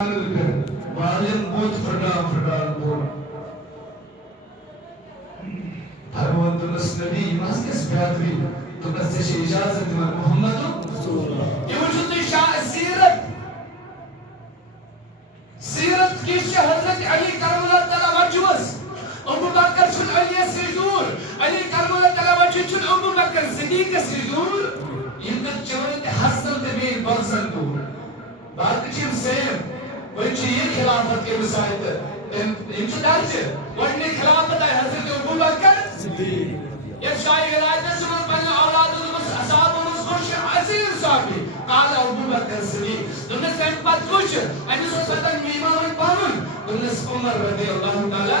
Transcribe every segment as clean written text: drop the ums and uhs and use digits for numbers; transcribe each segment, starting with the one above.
Bazen both fırdan bol. Bhagavatunuz Nabi Maskes Beatri to Kastesh icazat divan Muhammadu Yevuşun Sirat Sirat kişi Hazreti Ali Karamallah Teala vacibas Abu Bakr şun Ali'ye secdur Ali Karamallah Teala vacib şun Abu Bakr Siddiq'e secdur Yıldır çevrede Hasan Tebi Balsan dur Bakıcım Seyim وچ یہ خلافت کے مسائل امتدار سے وڑنے خلافت ہے حضرت ابو بکر صدیق یہ شاہی ولایت سمجھ پہنے اولاد اس اصحاب اس خوش عزیز صاحبی قال ابو بکر صدیق دنس کا پت کچھ اینی سو ستن میمہ ہوئی پاون دنس عمر رضی اللہ تعالی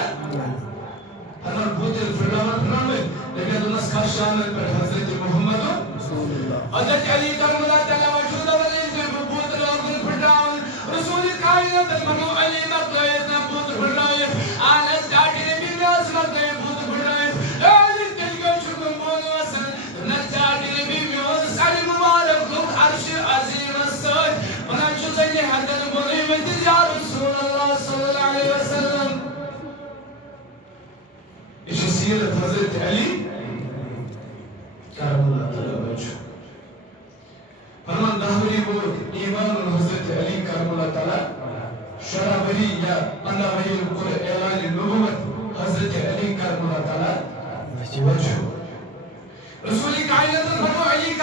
ہمار بودل فرمان لیکن دنس کا شامل پر حضرت محمد حضرت علی کرم اللہ تعالی وجود ولی بودل اور فرمان رسول کائنات المنو علی مقلائد نبود فرائد آنس جاگی نبی نیاز مقلائد بود فرائد علی تلگا شکم بولو وسن نت جاگی نبی نیاز سالی مبارک لوگ عرش عظیم السائد منانچو زینی حدن بولی ویدی یا رسول اللہ صلی اللہ علیہ وسلم اس سیرت حضرت علی کرم اللہ تعالی وجہ فرمان دہوری بود ایمان حضرت علی کرم اللہ تعالی شرابری یا اللہ وحی القرآن اعلان نبوت حضرت علی کرم اللہ تعالی وجہ رسولی کائنات فرمو علی